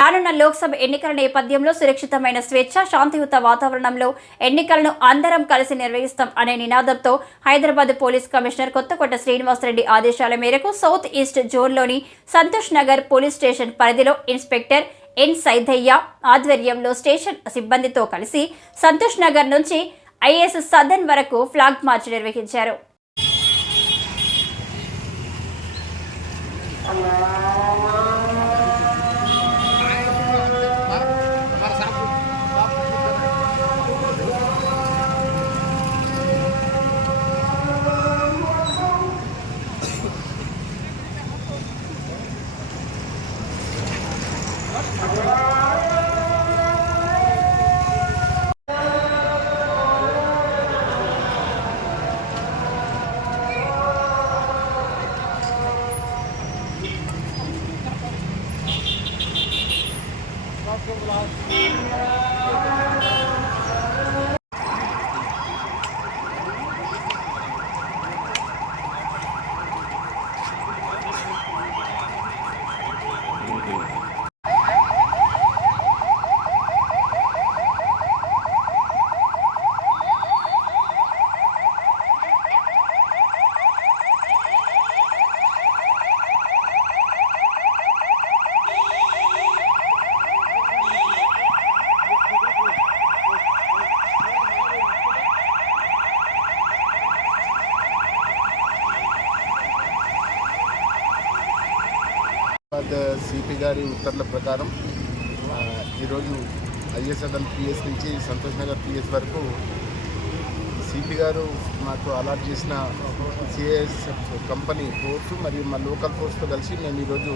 రానున్న లోక్సభ ఎన్నికల నేపథ్యంలో సురక్షితమైన స్వేచ్ఛ శాంతియుత వాతావరణంలో ఎన్నికలను అందరం కలిసి నిర్వహిస్తాం అనే నినాదంతో హైదరాబాద్ పోలీస్ కమిషనర్ కొత్తకోట శ్రీనివాసరెడ్డి ఆదేశాల మేరకు సౌత్ ఈస్ట్ జోన్లోని సంతోష్ నగర్ పోలీస్ స్టేషన్ పరిధిలో ఇన్స్పెక్టర్ ఎన్ సైదయ్య ఆధ్వర్యంలో స్టేషన్ సిబ్బందితో కలిసి సంతోష్ నగర్ నుంచి ఐఎస్ సదన్ వరకు ఫ్లాగ్ మార్చ్ నిర్వహించారు. హైదరాబాద్ いいね! సిపి గారి ఉత్తర్వుల ప్రకారం ఈరోజు ఐఎస్ఎల్ఎల్ పిఎస్ నుంచి సంతోష్ నగర్ పిఎస్ వరకు సిపి గారు మాకు అలాట్ చేసిన సిఎస్ కంపెనీ ఫోర్స్ మరియు మా లోకల్ ఫోర్స్తో కలిసి మేము ఈరోజు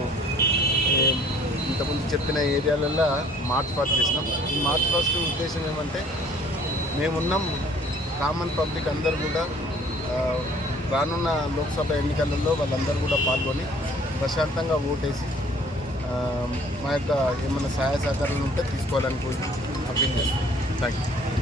ఇంతకుముందు చెప్పిన ఏరియాలల్లో మార్చ్ పాస్ చేసినాం. ఈ మార్చ్ పాస్ట్ ఉద్దేశం ఏమంటే మేమున్నాం కామన్ పబ్లిక్ అందరూ కూడా రానున్న లోక్సభ ఎన్నికలలో వాళ్ళందరూ కూడా పాల్గొని ప్రశాంతంగా ఓటేసి మా యొక్క ఏమైనా సహాయ సహకారాలు ఉంటే తీసుకోవాలని అప్పీల్ థ్యాంక్ యూ